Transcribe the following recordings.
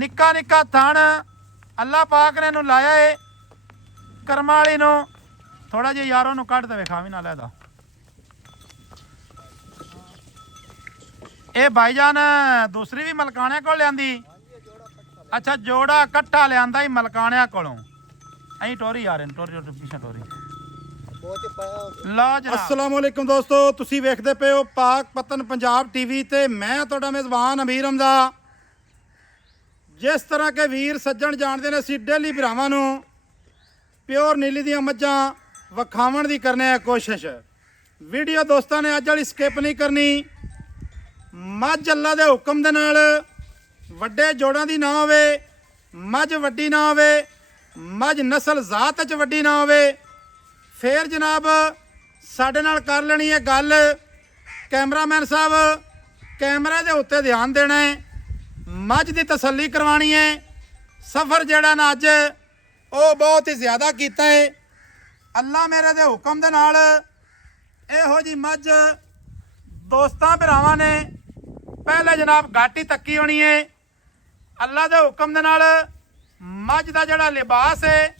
ਨਿੱਕਾ ਨਿੱਕਾ ਥਣ ਅੱਲਾ ਪਾਕ ਨੇ ਇਹਨੂੰ ਲਾਇਆ ਏ ਕਰਮਾਂ ਵਾਲੀ ਨੂੰ। ਥੋੜਾ ਜਿਹਾ ਯਾਰ ਉਹਨੂੰ ਕੱਢ ਦੇਵੇ ਖਾਵੀ ਨਾ ਲੈਦਾ। ਇਹ ਭਾਈਜਾਨ ਦੂਸਰੀ ਵੀ ਮਲਕਾਣਿਆਂ ਕੋਲ ਲਿਆਂਦੀ। ਅੱਛਾ ਜੋੜਾ ਇਕੱਠਾ ਲਿਆਂਦਾ ਹੀ ਮਲਕਾਣਿਆਂ ਕੋਲੋਂ। ਅਸੀਂ ਟੋਰੀ ਆ ਰਹੇ ਨੇ ਟੋਰੀ ਪਿੱਛੇ ਟੋਰੀ। ਲਓ ਜਨਾਬ अस्सलाम वालेकुम दोस्तों, ਤੁਸੀਂ ਵੇਖਦੇ ਪਏ ਹੋ ਪਾਕ ਪਤਨ ਪੰਜਾਬ ਟੀਵੀ ਤੇ ਮੈਂ ਤੁਹਾਡਾ ਮੇਜ਼ਬਾਨ ਅਮੀਰ ਹਮਜ਼ਾ। ਜਿਸ ਤਰ੍ਹਾਂ ਕੇ ਵੀਰ ਸੱਜਣ ਜਾਣਦੇ ਨੇ ਅਸੀਂ ਡੇਲੀ ਭਰਾਵਾਂ ਨੂੰ ਪਿਓਰ ਨੀਲੀ ਦੀਆਂ ਮੱਝਾਂ ਵਿਖਾਉਣ ਦੀ ਕਰਨੇ ਆ ਕੋਸ਼ਿਸ਼। ਵੀਡੀਓ ਦੋਸਤਾਂ ਨੇ ਅੱਜ ਵਾਲੀ ਸਕਿਪ ਨਹੀਂ ਕਰਨੀ। ਮੱਝ ਅੱਲਾ ਦੇ ਹੁਕਮ ਦੇ ਨਾਲ ਵੱਡੇ ਜੋੜਾਂ ਦੀ ਨਾ ਹੋਵੇ, ਮੱਝ ਵੱਡੀ ਨਾ ਹੋਵੇ, ਮੱਝ ਨਸਲ ਜ਼ਾਤ 'ਚ ਵੱਡੀ ਨਾ ਹੋਵੇ, ਫਿਰ ਜਨਾਬ ਸਾਡੇ ਨਾਲ ਕਰ ਲੈਣੀ ਹੈ ਗੱਲ। ਕੈਮਰਾਮੈਨ ਸਾਹਿਬ ਕੈਮਰੇ ਦੇ ਉੱਤੇ ਧਿਆਨ ਦੇਣਾ ਹੈ, ਮੱਝ ਦੀ ਤਸੱਲੀ ਕਰਵਾਉਣੀ ਹੈ। ਸਫ਼ਰ ਜਿਹੜਾ ਨਾ ਅੱਜ ਉਹ ਬਹੁਤ ਹੀ ਜ਼ਿਆਦਾ ਕੀਤਾ ਹੈ। ਅੱਲਾ ਮੇਰੇ ਦੇ ਹੁਕਮ ਦੇ ਨਾਲ ਇਹੋ ਜੀ ਮੱਝ ਦੋਸਤਾਂ ਭਰਾਵਾਂ ਨੇ ਪਹਿਲੇ ਜਨਾਬ ਘਾਟੀ ਤੱਕੀ ਹੋਣੀ ਹੈ। ਅੱਲਾ ਦੇ ਹੁਕਮ ਦੇ ਨਾਲ ਮੱਝ ਦਾ ਜਿਹੜਾ ਲਿਬਾਸ ਹੈ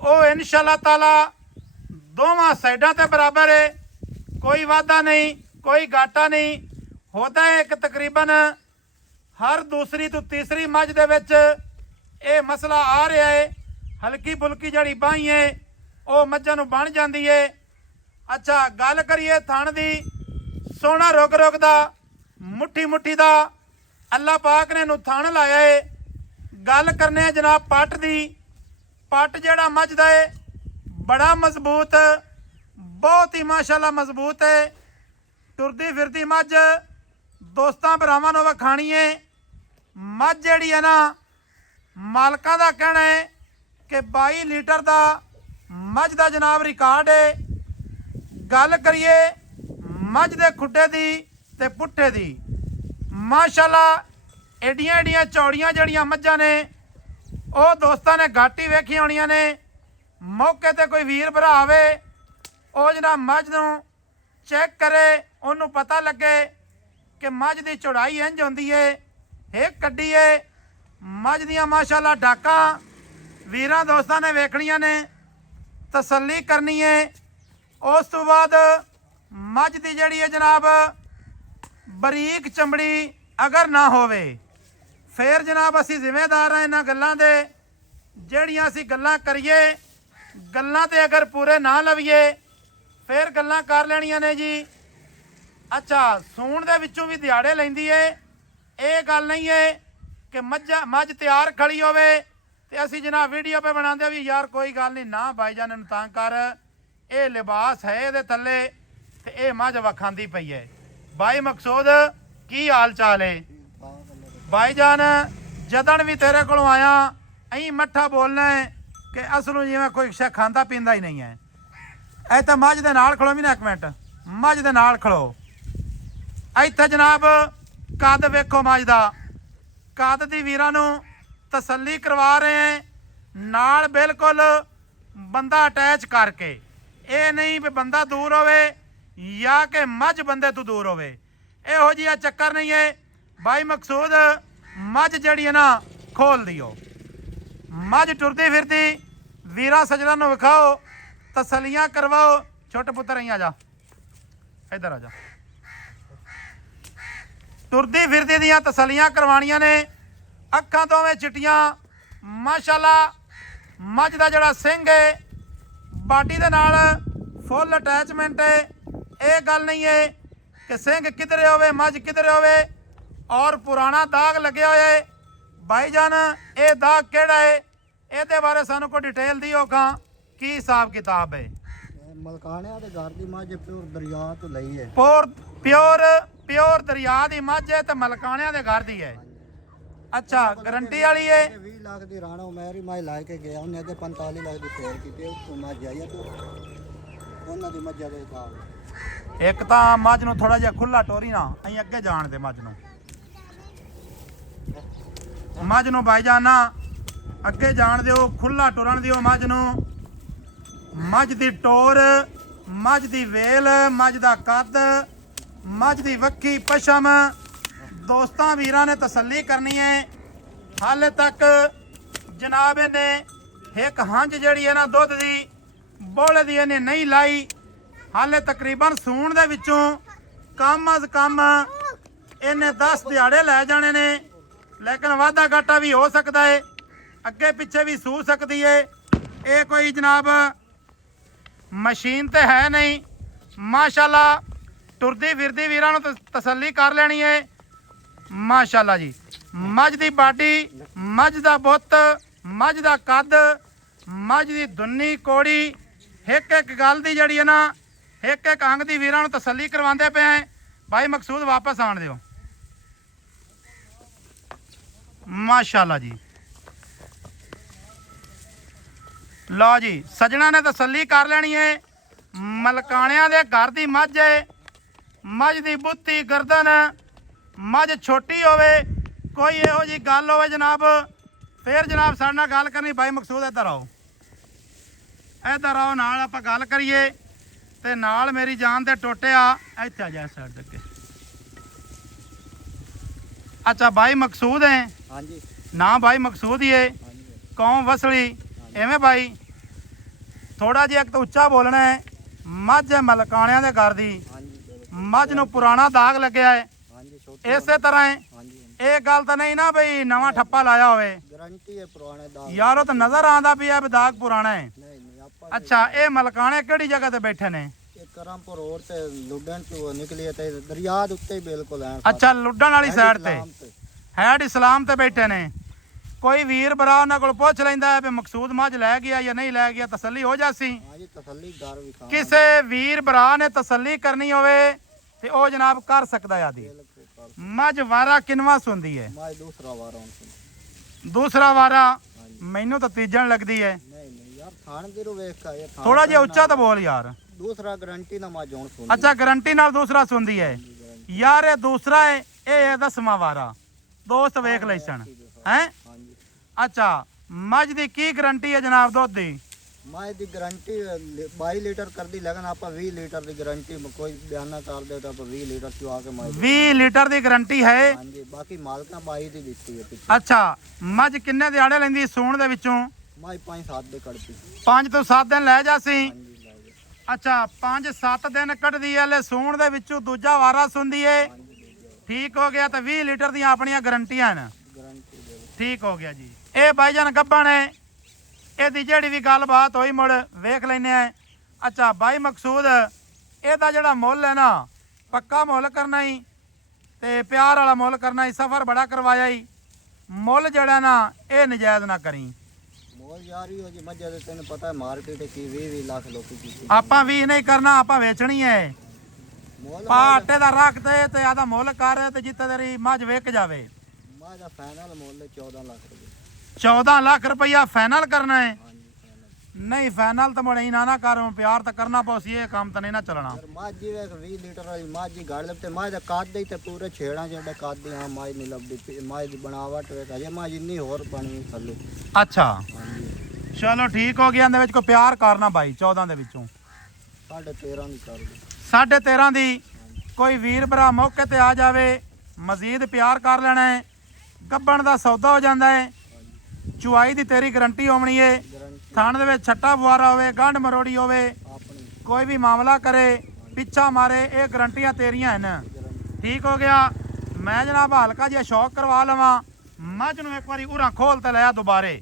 ਉਹ ਇਨਸ਼ਾਅੱਲਾ ਤਾਲਾ ਦੋਵਾਂ ਸਾਈਡਾਂ ਤੇ ਬਰਾਬਰ ਹੈ। ਕੋਈ ਵਾਧਾ ਨਹੀਂ, ਕੋਈ ਘਾਟਾ ਨਹੀਂ। ਹੋਦਾ ਹੈ ਇੱਕ ਤਕਰੀਬਨ ਹਰ ਦੂਸਰੀ ਤੋਂ ਤੀਸਰੀ ਮੱਝ ਦੇ ਵਿੱਚ ਇਹ ਮਸਲਾ ਆ ਰਿਹਾ ਹੈ। ਹਲਕੀ ਫੁਲਕੀ ਜਿਹੜੀ ਬਾਹੀਂ ਹੈ ਉਹ ਮੱਝਾਂ ਨੂੰ ਬਣ ਜਾਂਦੀ ਹੈ। ਅੱਛਾ ਗੱਲ ਕਰੀਏ ਥਣ ਦੀ, ਸੋਹਣਾ ਰੁਕ ਰੁਕ ਦਾ, ਮੁੱਠੀ ਮੁੱਠੀ ਦਾ ਅੱਲਾ ਪਾਕ ਨੇ ਨੂੰ ਥਣ ਲਾਇਆ ਹੈ। ਗੱਲ ਕਰਨੇ ਜਨਾਬ ਪੱਟ ਦੀ। ਪੱਟ ਜਿਹੜਾ ਮੱਝ ਦਾ ਹੈ ਬੜਾ ਮਜ਼ਬੂਤ, ਬਹੁਤ ਹੀ ਮਾਸ਼ਾਅੱਲਾ ਮਜ਼ਬੂਤ ਹੈ। ਟੁਰਦੀ ਫਿਰਦੀ ਮੱਝ ਦੋਸਤਾਂ ਭਰਾਵਾਂ ਨੂੰ ਵਿਖਾਣੀ ਹੈ। ਮੱਝ ਜਿਹੜੀ ਹੈ ਨਾ ਮਾਲਕਾਂ ਦਾ ਕਹਿਣਾ ਹੈ ਕਿ 22 ਲੀਟਰ ਦਾ ਮੱਝ ਦਾ ਜਨਾਬ ਰਿਕਾਰਡ ਹੈ। ਗੱਲ ਕਰੀਏ ਮੱਝ ਦੇ ਖੁੱਡੇ ਦੀ ਤੇ ਪੁੱਠੇ ਦੀ, ਮਾਸ਼ਾਅੱਲਾ ਏਡੀਆਂ ਏਡੀਆਂ ਚੌੜੀਆਂ ਜਿਹੜੀਆਂ ਮੱਝਾਂ ਨੇ ਉਹ ਦੋਸਤਾਂ ਨੇ ਘਾਟੀ ਵੇਖੀ ਹੋਣੀਆਂ ਨੇ। ਮੌਕੇ ਤੇ ਕੋਈ ਵੀਰ ਭਰਾ ਆਵੇ ਉਹ ਜਨਾਬ ਮੱਝ ਨੂੰ ਚੈੱਕ ਕਰੇ, ਉਹਨੂੰ ਪਤਾ ਲੱਗੇ ਕਿ ਮੱਝ ਦੀ ਚੌੜਾਈ ਇੰਝ ਹੁੰਦੀ ਏ। ਇਹ ਕੱਢੀ ਏ ਮੱਝ ਦੀਆਂ ਮਾਸ਼ਾਅੱਲਾ ਡਾਕਾਂ ਵੀਰਾਂ ਦੋਸਤਾਂ ਨੇ ਵੇਖਣੀਆਂ ਨੇ, ਤਸੱਲੀ ਕਰਨੀ ਏ। ਉਸ ਤੋਂ ਬਾਅਦ ਮੱਝ ਦੀ ਜਿਹੜੀ ਹੈ ਜਨਾਬ ਬਰੀਕ ਚਮੜੀ ਅਗਰ ਨਾ ਹੋਵੇ ਫਿਰ ਜਨਾਬ ਅਸੀਂ ਜ਼ਿੰਮੇਦਾਰ ਹਾਂ ਇਹਨਾਂ ਗੱਲਾਂ ਦੇ। ਜਿਹੜੀਆਂ ਅਸੀਂ ਗੱਲਾਂ ਕਰੀਏ ਗੱਲਾਂ ਤੇ ਅਗਰ ਪੂਰੇ ਨਾ ਲਵੀਏ ਫਿਰ ਗੱਲਾਂ ਕਰ ਲੈਣੀਆਂ ਨੇ ਜੀ। ਅੱਛਾ ਸੂਣ ਦੇ ਵਿੱਚੋਂ ਵੀ ਦਿਹਾੜੇ ਲੈਂਦੀ ਏ। ਇਹ ਗੱਲ ਨਹੀਂ ਏ ਕਿ ਮੱਝ ਤਿਆਰ ਖੜੀ ਹੋਵੇ ਤੇ ਅਸੀਂ ਜਨਾਬ ਵੀਡੀਓ ਪੇ ਬਣਾਉਂਦੇ ਵੀ ਯਾਰ ਕੋਈ ਗੱਲ ਨਹੀਂ ਨਾ ਭਾਈਜਾਨ ਨੂੰ ਤਾਂ ਕਰ, ਇਹ ਲਿਬਾਸ ਹੈ ਇਹਦੇ ਥੱਲੇ ਤੇ ਇਹ ਮੱਝ ਵਖਾਂਦੀ ਪਈ ਹੈ। ਭਾਈ ਮਕਸੂਦ ਕੀ ਹਾਲ ਚਾਲ ਹੈ? ਭਾਈਜਾਨ ਜਦਣ ਵੀ ਤੇਰੇ ਕੋਲੋਂ ਆਇਆ ਅਹੀਂ ਮੱਠਾ ਬੋਲਣਾ ਹੈ ਕਿ ਅਸਲੋਂ ਜਿਵੇਂ ਕੋਈ ਸ਼ੈ ਖਾਂਦਾ ਪੀਂਦਾ ਹੀ ਨਹੀਂ ਹੈ। ਇਹ ਤਾਂ ਮੱਝ ਦੇ ਨਾਲ ਖੜੋ ਵੀ ਨਾ, ਇੱਕ ਮਿੰਟ ਮੱਝ ਦੇ ਨਾਲ ਖੜੋ। ਇੱਥੇ ਜਨਾਬ ਕੱਦ ਵੇਖੋ ਮੱਝ ਦਾ, ਕੱਦ ਦੀ ਵੀਰਾਂ ਨੂੰ ਤਸੱਲੀ ਕਰਵਾ ਰਹੇ ਹੈ ਨਾਲ ਬਿਲਕੁਲ ਬੰਦਾ ਅਟੈਚ ਕਰਕੇ। ਇਹ ਨਹੀਂ ਵੀ ਬੰਦਾ ਦੂਰ ਹੋਵੇ ਜਾਂ ਕਿ ਮੱਝ ਬੰਦੇ ਤੋਂ ਦੂਰ ਹੋਵੇ, ਇਹੋ ਜਿਹਾ ਚੱਕਰ ਨਹੀਂ ਹੈ। ਭਾਈ ਮਕਸੂਦ ਮੱਝ ਜਿਹੜੀ ਹੈ ਨਾ ਖੋਲ ਦਿਓ। ਮੱਝ ਟੁਰਦੀ ਫਿਰਦੀ ਵੀਰਾਂ ਸੱਜਣਾਂ ਨੂੰ ਵਿਖਾਓ, ਤਸੱਲੀਆਂ ਕਰਵਾਓ। ਛੋਟੇ ਪੁੱਤਰ અહીં ਆ ਜਾ, ਇੱਧਰ ਆ ਜਾ। ਟੁਰਦੀ ਫਿਰਦੀ ਦੀਆਂ ਤਸੱਲੀਆਂ ਕਰਵਾਉਣੀਆਂ ਨੇ। ਅੱਖਾਂ ਦੋਵੇਂ ਚਿੱਟੀਆਂ ਮਾਸ਼ਾਅੱਲਾ। ਮੱਝ ਦਾ ਜਿਹੜਾ ਸਿੰਘ ਹੈ ਬਾਡੀ ਦੇ ਨਾਲ ਫੁੱਲ ਅਟੈਚਮੈਂਟ ਹੈ। ਇਹ ਗੱਲ ਨਹੀਂ ਹੈ ਕਿ ਸਿੰਘ ਕਿਧਰੇ ਹੋਵੇ ਮੱਝ ਕਿਧਰੇ ਹੋਵੇ ਔਰ ਪੁਰਾਣਾ ਦਾਗ ਲੱਗਿਆ ਹੋਇਆ ਹੈ। ਭਾਈਜਾਨ ਇਹ ਦਾਗ ਕਿਹੜਾ ਹੈ? ਇਹਦੇ ਬਾਰੇ ਸਾਨੂੰ ਕੋਈ ਡਿਟੇਲ ਦਿਓ ਖਾਂ, ਕੀ ਹਿਸਾਬ ਕਿਤਾਬ ਹੈ? ਮਲਕਾਣਿਆਂ ਦੇ ਘਰ ਦੀ ਮੱਝ ਪਿਓਰ ਦਰਿਆ ਤੋਂ ਲਈ ਹੈ। ਪਿਓਰ ਦਰਿਆ ਦੀ ਮੱਝ ਹੈ ਤੇ ਮਲਕਾਣਿਆਂ ਦੇ ਘਰ ਦੀ ਹੈ। ਅੱਛਾ ਗਰੰਟੀ ਵਾਲੀ ਹੈ? 20 ਲੱਖ ਦੀ ਰਾਣਾ ਮੇਰੀ ਮਾਈ ਲਾ ਕੇ ਗਿਆ, ਉਹਨੇ ਅੱਗੇ 45 ਲੱਖ ਦੀ ਫੇਰ ਕੀਤੀ। ਉਸ ਤੋਂ ਮੱਝ ਆਈ ਤੇ ਉਹਨਾਂ ਦੀ ਮੱਝਾਂ ਦੇ ਹਿਸਾਬ ਇੱਕ ਤਾਂ ਮੱਝ ਨੂੰ ਥੋੜਾ ਜਿਹਾ ਖੁੱਲਾ ਟੋਰੀ ਨਾ, ਅਸੀਂ ਅੱਗੇ ਜਾਣ ਦੇ ਮੱਝ ਨੂੰ ਭਾਈਜਾਨ ਅੱਗੇ ਜਾਣ ਦਿਓ, ਖੁੱਲਾ ਟੁਰਨ ਦਿਓ ਮੱਝ ਨੂੰ। ਮੱਝ ਦੀ ਟੋਰ, ਮੱਝ ਦੀ ਵੇਲ, ਮੱਝ ਦਾ ਕੱਦ, ਮੱਝ ਦੀ ਵੱਖੀ ਪਸ਼ਮ ਦੋਸਤਾਂ ਵੀਰਾਂ ਨੇ ਤਸੱਲੀ ਕਰਨੀ ਹੈ। ਹਾਲੇ ਤੱਕ ਜਨਾਬ ਇਹਨੇ ਇੱਕ ਹੰਝ ਜਿਹੜੀ ਹੈ ਨਾ ਦੁੱਧ ਦੀ ਬੋਲੇ ਦੀ ਇਹਨੇ ਨਹੀਂ ਲਾਈ। ਹਾਲੇ ਤਕਰੀਬਨ ਸੂਣ ਦੇ ਵਿੱਚੋਂ ਕਮ ਅਜ਼ ਕਮ ਇਹਨੇ 10 ਦਿਹਾੜੇ ਲੈ ਜਾਣੇ ਨੇ, ਲੇਕਿਨ ਵਾਧਾ ਘਾਟਾ ਵੀ ਹੋ ਸਕਦਾ ਹੈ, ਅੱਗੇ ਪਿੱਛੇ ਵੀ ਸੂ ਸਕਦੀ ਹੈ। ਇਹ ਕੋਈ ਜਨਾਬ ਮਸ਼ੀਨ ਤੇ ਹੈ ਨਹੀਂ, ਮਾਸ਼ਾਅੱਲਾ ਟੁਰਦੀ ਫਿਰਦੀ ਵੀਰਾਂ ਨੂੰ ਤਸੱਲੀ ਕਰ ਲੈਣੀ ਹੈ। ਮਾਸ਼ਾਅੱਲਾ ਜੀ, ਮੱਝ ਦੀ ਬਾਡੀ, ਮੱਝ ਦਾ ਬੁੱਤ, ਮੱਝ ਦਾ ਕੱਦ, ਮੱਝ ਦੀ ਦੁੰਨੀ ਕੋੜੀ, ਇੱਕ ਇੱਕ ਗੱਲ ਦੀ ਜਿਹੜੀ ਹੈ ਨਾ ਇੱਕ ਇੱਕ ਅੰਗ ਦੀ ਵੀਰਾਂ ਨੂੰ ਤਸੱਲੀ ਕਰਵਾਉਂਦੇ ਪਏ ਹੈ। ਭਾਈ ਮਕਸੂਦ ਵਾਪਸ ਆਣ ਦਿਓ। ਮਾਸ਼ਾਅੱਲਾ ਜੀ, ਲਓ ਜੀ ਸੱਜਣਾ ਨੇ ਤਸੱਲੀ ਕਰ ਲੈਣੀ ਹੈ। ਮਲਕਾਣਿਆਂ ਦੇ ਘਰ ਦੀ ਮੱਝ ਹੈ। ਮੱਝ ਦੀ ਬੁੱਤੀ ਗਰਦਨ, ਮੱਝ ਛੋਟੀ ਹੋਵੇ, ਕੋਈ ਇਹੋ ਜੀ ਗੱਲ ਹੋਵੇ ਜਨਾਬ, ਫੇਰ ਜਨਾਬ ਸਾਡੇ ਨਾਲ ਗੱਲ ਕਰਨੀ। ਭਾਈ ਮਕਸੂਦ ਇੱਧਰ ਆਓ, ਇੱਧਰ ਆਓ, ਨਾਲ ਆਪਾਂ ਗੱਲ ਕਰੀਏ ਤੇ ਨਾਲ ਮੇਰੀ ਜਾਨ ਦੇ ਟੋਟੇ ਆ। ਇੱਥੇ ਆ ਜਾ ਸਾਈਡ ਤੇ। ਅੱਛਾ ਭਾਈ ਮਕਸੂਦ ਹੈ? ਹਾਂਜੀ ਨਾ ਭਾਈ ਮਕਸੂਦ ਹੀ ਹੈ। ਕੌਮ ਵਸਲੀ ਐਵੇਂ ਭਾਈ? ਥੋੜਾ ਜਿਹਾ ਇੱਕ ਤਾਂ ਉੱਚਾ ਬੋਲਣਾ ਹੈ। ਮੱਝ ਹੈ ਮਲਕਾਣਿਆਂ ਦੇ ਘਰ ਦੀ, ਮੱਝ ਨੂੰ ਪੁਰਾਣਾ ਦਾਗ ਲੱਗਿਆ ਹੈ, ਇਸੇ ਤਰ੍ਹਾਂ ਹੈ। ਇਹ ਗੱਲ ਤਾਂ ਨਹੀਂ ਨਾ ਬਈ ਨਵਾਂ ਠੱਪਾ ਲਾਇਆ ਹੋਵੇ? ਗਾਰੰਟੀ ਹੈ ਪੁਰਾਣੇ ਦਾਗ। ਯਾਰ ਉਹ ਤਾਂ ਨਜ਼ਰ ਆਉਂਦਾ ਪਿਆ ਵੀ ਦਾਗ ਪੁਰਾਣਾ ਹੈ। ਨਹੀਂ ਆਪਾਂ ਅੱਛਾ, ਇਹ ਮਲਕਾਣੇ ਕਿਹੜੀ ਜਗ੍ਹਾ ਤੇ ਬੈਠੇ ਨੇ? ਇਹ ਕਰਮਪੁਰ ਰੋਡ ਤੇ ਲੁੱਡਣ ਤੋਂ ਨਿਕਲੀ ਤੇ ਦਰਿਆ ਦੇ ਉੱਤੇ ਹੀ ਬਿਲਕੁਲ ਹੈ। ਅੱਛਾ, ਲੁੱਡਣ ਵਾਲੀ ਸਾਈਡ ਤੇ ਹੈਡ ਇਸਲਾਮ ਤੇ ਬੈਠੇ ਨੇ। ਕੋਈ ਵੀਰ ਭਰਾ ਉਹਨਾਂ ਕੋਲ ਪੁੱਛ ਲੈਂਦਾ ਹੈ ਵੀ ਮਕਸੂਦ ਮੱਝ ਲੈ ਗਿਆ ਜਾਂ ਨਹੀਂ ਲੈ ਗਿਆ, ਤਸੱਲੀ ਹੋ ਜਾਸੀ। ਹਾਂਜੀ ਤਸੱਲੀ ਦਰ ਵੀ ਖਾਂ ਕਿਸੇ ਵੀਰ ਭਰਾ ਨੇ ਤਸੱਲੀ ਕਰਨੀ ਹੋਵੇ ਤੇ ਉਹ ਜਨਾਬ ਕਰ ਸਕਦਾ ਹੈ। ਆਦੀ ਮੱਝ ਵਾਰਾ ਕਿੰਨਵਾ ਸੁਣਦੀ ਹੈ? ਮੈਂ ਦੂਸਰਾ ਵਾਰ ਆਉਂ। ਦੂਸਰਾ ਵਾਰਾ ਮੈਨੂੰ ਤਾਂ ਤੀਜਣ ਲੱਗਦੀ ਹੈ। ਨਹੀਂ ਯਾਰ ਥਾਣ ਦੇ ਰੋ ਵੇਖ ਕੇ ਥੋੜਾ ਜਿਹਾ ਉੱਚਾ ਤਾਂ ਬੋਲ ਯਾਰ। ਦੂਸਰਾ ਗਾਰੰਟੀ ਨਾ ਮੈਂ ਜੋਣ ਸੁਣ। ਅੱਛਾ, ਗਾਰੰਟੀ ਨਾਲ ਦੂਸਰਾ ਸੁਣਦੀ ਹੈ ਯਾਰ। ਇਹ ਦੂਸਰਾ ਹੈ, ਇਹ 10ਵਾਂ ਵਾਰਾ। ਦੋਸਤ ਵੇਖ ਲੈ ਸਣ ਹੈ। ਅੱਛਾ, ਮੱਝ ਦੀ ਕੀ ਗਾਰੰਟੀ ਹੈ ਜਨਾਬ ਦੁੱਧ ਦੀ? ਮੈਂ ਦੀ ਗਾਰੰਟੀ 22 ਲੀਟਰ ਕਰਦੀ, ਲੇਕਿਨ ਆਪਾਂ 20 ਲੀਟਰ ਦੀ ਗਾਰੰਟੀ ਕੋਈ ਬਿਆਨਾ ਕਰ ਦੇ ਤਾਂ ਆਪਾਂ 20 ਲੀਟਰ ਚੁਆ ਕੇ ਮੈਂ 20 ਲੀਟਰ ਦੀ ਗਾਰੰਟੀ ਹੈ। ਹਾਂਜੀ, ਬਾਕੀ ਮਾਲਕਾਂ 22 ਦੀ ਦਿੱਤੀ ਹੈ। ਅੱਛਾ, ਮੱਝ ਕਿੰਨੇ ਦਿਹਾੜੇ ਲੈਂਦੀ ਸੂਣ ਦੇ ਵਿੱਚੋਂ? ਮੈਂ 5-7 ਦੇ ਕੱਢਦੀ। 5 ਤੋਂ 7 ਦਿਨ ਲੈ ਜਾਸੀ। ਹਾਂਜੀ ਲੈ ਜਾ। ਅੱਛਾ, 5-7 ਦਿਨ ਕੱਢਦੀ ਹੈ ਲੈ ਸੂਣ ਦੇ ਵਿੱਚੋਂ ਦੂਜਾ ਵਾਰਾ ਸੁਣਦੀ ਹੈ। ਠੀਕ ਹੋ ਗਿਆ। ਤਾਂ 20 ਲੀਟਰ ਦੀਆਂ ਆਪਣੀਆਂ ਗਾਰੰਟੀਆਂ ਹਨ। ਗਾਰੰਟੀ ਦੇ ਠੀਕ ਹੋ ਗਿਆ ਜੀ। ਇਹ ਭਾਈਜਾਨ ਗੱਭਣ ਹੈ, ਇਹਦੀ ਜਿਹੜੀ ਵੀ ਗੱਲਬਾਤ ਹੋਈ ਮੁੜ ਵੇਖ ਲੈਨੇ ਆ। ਅੱਛਾ ਭਾਈ ਮਕਸੂਦ, ਇਹਦਾ ਜਿਹੜਾ ਮੁੱਲ ਹੈ ਨਾ ਪੱਕਾ ਮੁੱਲ ਕਰਨਾ ਹੀ ਤੇ ਪਿਆਰ ਵਾਲਾ ਮੁੱਲ ਕਰਨਾ ਹੀ। ਸਫ਼ਰ ਬੜਾ ਕਰਵਾਇਆ ਹੀ, ਮੁੱਲ ਜਿਹੜਾ ਨਾ ਇਹ ਨਜਾਇਜ਼ ਨਾ ਕਰੀ। ਮੋਲ ਯਾਰੀ ਹੋ ਜੀ ਮੱਝਾਂ ਦੇ, ਤੈਨੂੰ ਪਤਾ ਹੈ ਮਾਰਕੀਟ ਕੀ 20-20 ਲੱਖ ਲੋਕੀ ਕੀਤੀ। ਆਪਾਂ ਵੀ ਨਹੀਂ ਕਰਨਾ, ਆਪਾਂ ਵੇਚਣੀ ਹੈ। ਮੋਲ ਆਟੇ ਦਾ ਰੱਖ ਤੇ ਆਦਾ ਮੁੱਲ ਕਰ ਤੇ ਜਿੱਤੇ ਤੇਰੀ ਮੱਝ ਵਿਕ ਜਾਵੇ। ਮੱਝ ਦਾ ਫਾਈਨਲ ਮੁੱਲ 14 ਲੱਖ ਰੁਪਏ। 14 ਲੱਖ ਰੁਪਈਆ ਫਾਈਨਲ ਕਰਨਾ ਹੈ? ਹਾਂਜੀ ਫਾਈਨਲ। ਨਹੀਂ ਫਾਈਨਲ ਤਾਂ ਮੋੜੀ ਨਾ ਕਰ, ਪਿਆਰ ਤਾਂ ਕਰਨਾ ਪਊਸੀ। ਇਹ ਕੰਮ ਤਾਂ ਨਹੀਂ ਨਾ ਚੱਲਣਾ। ਯਾਰ ਮੱਝ ਜਿਵੇਂ 20 ਲੀਟਰ ਵਾਲੀ ਮੱਝ ਹੀ ਗੜ ਲੱਤੇ। ਮੱਝ ਦਾ ਕੱਦ ਹੀ ਤੇ ਪੂਰੇ ਛੇੜਾਂ ਜਿਹੜੇ ਕੱਦ ਆ ਮੱਝ ਨਹੀਂ ਲੱਭਦੀ। ਮੱਝ ਦੀ ਬਣਾਵਟ ਵੇਖ ਅਜੇ ਮੱਝ ਇੰਨੀ ਹੋਰ ਬਣੀ ਥੱਲੇ। ਅੱਛਾ ਹਾਂਜੀ ਚਲੋ ਠੀਕ ਹੋ ਗਿਆ। ਇਹਦੇ ਵਿੱਚ ਕੋਈ ਪਿਆਰ ਕਰਨਾ ਬਾਈ 14 ਦੇ ਵਿੱਚੋਂ 13.5 ਦੀ ਕਰ ਦੇ। 13.5 ਦੀ। ਕੋਈ ਵੀਰ ਭਰਾ ਮੌਕੇ ਤੇ ਆ ਜਾਵੇ, ਮਜ਼ੀਦ ਪਿਆਰ ਕਰ ਲੈਣਾ ਹੈ। ਗੱਬਣ ਦਾ ਸੌਦਾ ਹੋ ਜਾਂਦਾ ਹੈ। ਚੁਆਈ ਦੀ ਤੇਰੀ ਗਾਰੰਟੀ ਹੋਣੀ ਹੈ। ਗਾਰੰਟੀ ਥਾਣ ਦੇ ਵਿੱਚ ਛੱਟਾ ਫੁਆਰਾ ਹੋਵੇ, ਗੰਢ ਮਰੋੜੀ ਹੋਵੇ, ਆਪਣੀ ਕੋਈ ਵੀ ਮਾਮਲਾ ਕਰੇ, ਪਿੱਛਾ ਮਾਰੇ, ਇਹ ਗਾਰੰਟੀਆਂ ਤੇਰੀਆਂ ਹਨ। ਗਾਰੰਟੀ। ਠੀਕ ਹੋ ਗਿਆ। ਮੈਂ ਜਨਾਬ ਹਲਕਾ ਜਿਹਾ ਸ਼ੌਕ ਕਰਵਾ ਲਵਾਂ, ਮੱਝ ਨੂੰ ਇੱਕ ਵਾਰੀ ਉਰਾਂ ਖੋਲ ਤੇ ਲਿਆ ਦੁਬਾਰੇ।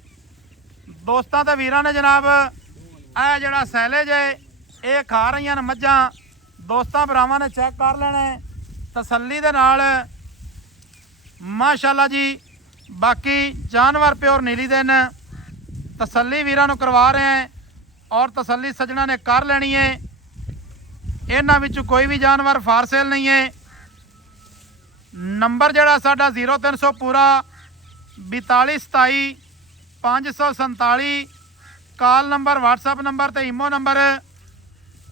ਦੋਸਤਾਂ ਤੇ ਵੀਰਾਂ ਨੇ ਜਨਾਬ ਇਹ ਜਿਹੜਾ ਸੈਲੇਜ ਹੈ ਇਹ ਖਾ ਰਹੀਆਂ ਨੇ ਮੱਝਾਂ। ਦੋਸਤਾਂ ਭਰਾਵਾਂ ਨੇ ਚੈੱਕ ਕਰ ਲੈਣਾ ਤਸੱਲੀ ਦੇ ਨਾਲ। ਮਾਸ਼ਾਅੱਲਾ ਜੀ, ਬਾਕੀ ਜਾਨਵਰ ਪਿਓਰ ਨੀਲੀ ਦੇ ਨੇ। ਤਸੱਲੀ ਵੀਰਾਂ ਨੂੰ ਕਰਵਾ ਰਹੇ ਹੈ ਔਰ ਤਸੱਲੀ ਸੱਜਣਾ ਨੇ ਕਰ ਲੈਣੀ ਹੈ। ਇਹਨਾਂ ਵਿੱਚ ਕੋਈ ਵੀ ਜਾਨਵਰ ਫਾਰ ਸੇਲ ਨਹੀਂ ਹੈ। ਨੰਬਰ ਜਿਹੜਾ ਸਾਡਾ 0300 ਪੂਰਾ 4227 547 ਕਾਲ ਨੰਬਰ, WhatsApp ਨੰਬਰ ਤੇ ਈਮੋ ਨੰਬਰ।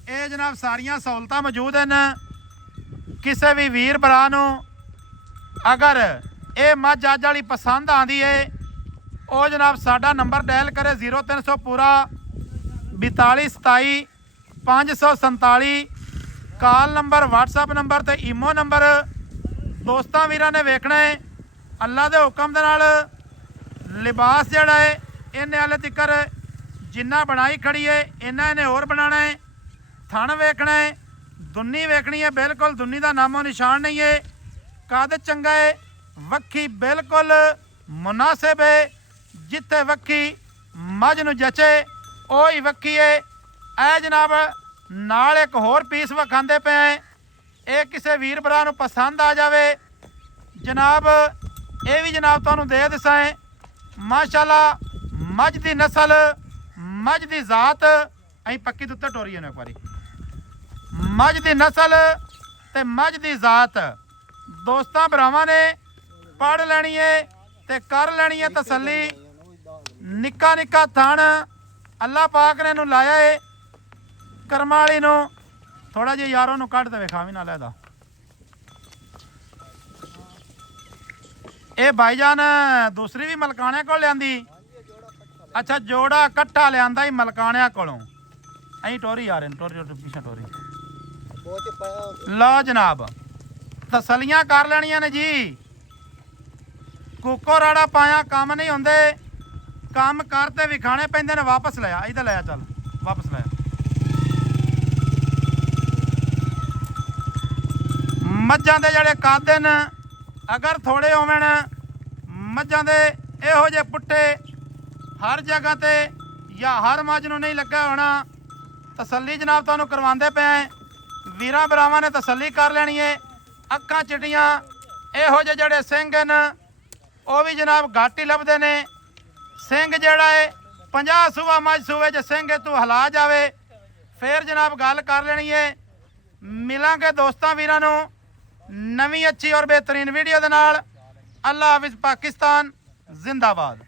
ਇਹ ਜਨਾਬ ਸਾਰੀਆਂ ਸਹੂਲਤਾਂ ਮੌਜੂਦ ਹਨ। ਕਿਸੇ ਵੀ ਵੀਰ ਭਰਾ ਨੂੰ ਅਗਰ ਇਹ ਮੱਝ ਅੱਜ ਵਾਲੀ ਪਸੰਦ ਆਉਂਦੀ ਹੈ ਉਹ ਜਨਾਬ ਸਾਡਾ ਨੰਬਰ ਡਾਇਲ ਕਰੇ 0300 ਪੂਰਾ 4227 547 ਕਾਲ ਨੰਬਰ, WhatsApp ਨੰਬਰ ਤੇ ਈਮੋ ਨੰਬਰ। ਦੋਸਤਾਂ ਵੀਰਾਂ ਨੇ ਵੇਖਣਾ ਹੈ ਅੱਲਾ ਦੇ ਹੁਕਮ ਦੇ ਨਾਲ ਲਿਬਾਸ ਜਿਹੜਾ ਹੈ ਇਹਨੇ ਹਾਲੇ ਤੱਕਰ ਜਿੰਨਾ ਬਣਾਈ ਖੜੀ ਹੈ ਇਹਨਾਂ ਇਹਨੇ ਹੋਰ ਬਣਾਉਣਾ ਹੈ। ਥਣ ਵੇਖਣਾ ਹੈ, ਦੁੰਨੀ ਵੇਖਣੀ ਹੈ, ਬਿਲਕੁਲ ਦੁੰਨੀ ਦਾ ਨਾਮੋ ਨਿਸ਼ਾਨ ਨਹੀਂ ਹੈ। ਕੱਦ ਚੰਗਾ ਹੈ, ਵੱਖੀ ਬਿਲਕੁਲ ਮੁਨਾਸਿਬ ਹੈ। ਜਿੱਥੇ ਵੱਖੀ ਮੱਝ ਨੂੰ ਜਚੇ ਉਹ ਹੀ ਵੱਖੀ ਹੈ। ਇਹ ਜਨਾਬ ਨਾਲ ਇੱਕ ਹੋਰ ਪੀਸ ਵਿਖਾਉਂਦੇ ਪਏ ਹੈ, ਇਹ ਕਿਸੇ ਵੀਰ ਭਰਾ ਨੂੰ ਪਸੰਦ ਆ ਜਾਵੇ ਜਨਾਬ ਇਹ ਵੀ ਜਨਾਬ ਤੁਹਾਨੂੰ ਦੇ ਦਿਸਾਂ ਹੈ। ਮਾਸ਼ਾਅੱਲਾ ਮੱਝ ਦੀ ਨਸਲ, ਮੱਝ ਦੀ ਜ਼ਾਤ, ਅਸੀਂ ਪੱਕੀ ਦੇ ਉੱਤੇ ਟੋਰੀ ਨੇ ਇੱਕ ਵਾਰੀ। ਮੱਝ ਦੀ ਨਸਲ ਤੇ ਮੱਝ ਦੀ ਜ਼ਾਤ ਦੋਸਤਾਂ ਭਰਾਵਾਂ ਨੇ ਪੜ੍ਹ ਲੈਣੀ ਹੈ ਤੇ ਕਰ ਲੈਣੀ ਹੈ ਤਸੱਲੀ। ਨਿੱਕਾ ਨਿੱਕਾ ਥਣ ਅੱਲਾਹ ਪਾਕ ਨੇ ਇਹਨੂੰ ਲਾਇਆ ਏ। ਕਰਮਾਂ ਵਾਲੀ ਨੂੰ ਥੋੜਾ ਜਿਹਾ ਯਾਰੋਂ ਨੂੰ ਕੱਢ ਦੇਵੇ ਖਾਵੀ ਨਾਲ ਇਹਦਾ। ਇਹ ਭਾਈਜਾਨ ਦੂਸਰੀ ਵੀ ਮਲਕਾਣਿਆਂ ਕੋਲ ਲਿਆਂਦੀ? ਅੱਛਾ ਜੋੜਾ ਇਕੱਠਾ ਲਿਆਂਦਾ ਹੀ ਮਲਕਾਣਿਆਂ ਕੋਲੋਂ। ਅਸੀਂ ਟੋਰੀ ਆ ਰਹੇ ਨੇ, ਟੋਰੀ ਪਿੱਛੇ ਟੋਰੀ। ਲਓ ਜਨਾਬ ਤਸੱਲੀਆਂ ਕਰ ਲੈਣੀਆਂ ਨੇ ਜੀ। ਕੁੱਕੋ ਰਾੜਾ ਪਾਇਆ ਕੰਮ ਨਹੀਂ ਹੁੰਦੇ, ਕੰਮ ਕਰਤੇ ਵਿਖਾਣੇ ਪੈਂਦੇ ਨੇ। ਵਾਪਸ ਲਿਆ ਇਹਦਾ, ਲਿਆ ਚੱਲ ਵਾਪਸ ਲਿਆ। ਮੱਝਾਂ ਦੇ ਜਿਹੜੇ ਕੱਦ ਨੇ ਅਗਰ ਥੋੜੇ ਹੋਵਣ, ਮੱਝਾਂ ਦੇ ਇਹੋ ਜਿਹੇ ਪੁੱਟੇ ਹਰ ਜਗ੍ਹਾ ਤੇ ਜਾਂ ਹਰ ਮੱਝ ਨੂੰ ਨਹੀਂ ਲੱਗਾ ਹੋਣਾ। ਤਸੱਲੀ ਜਨਾਬ ਤੁਹਾਨੂੰ ਕਰਵਾਉਂਦੇ ਪਏ। ਵੀਰਾਂ ਭਰਾਵਾਂ ਨੇ ਤਸੱਲੀ ਕਰ ਲੈਣੀ ਹੈ। ਅੱਖਾਂ ਚਿੱਟੀਆਂ ਇਹੋ ਜਿਹੇ ਜਿਹੜੇ ਸਿੰਘ ਨੇ ਉਹ ਵੀ ਜਨਾਬ ਘੱਟ ਹੀ ਲੱਭਦੇ ਨੇ। ਸਿੰਘ ਜਿਹੜਾ ਹੈ 50 ਸੂਆ ਮੱਝ ਸੂਏ 'ਚ ਸਿੰਘ ਤੂੰ ਹਿਲਾ ਜਾਵੇ ਫੇਰ ਜਨਾਬ ਗੱਲ ਕਰ ਲੈਣੀ ਹੈ। ਮਿਲਾਂਗੇ ਦੋਸਤਾਂ ਵੀਰਾਂ ਨੂੰ ਨਵੀਂ ਅੱਛੀ ਔਰ ਬਿਹਤਰੀਨ ਵੀਡੀਓ ਦੇ ਨਾਲ। ਅੱਲਾ ਹਾਫਿਜ਼। ਪਾਕਿਸਤਾਨ ਜ਼ਿੰਦਾਬਾਦ।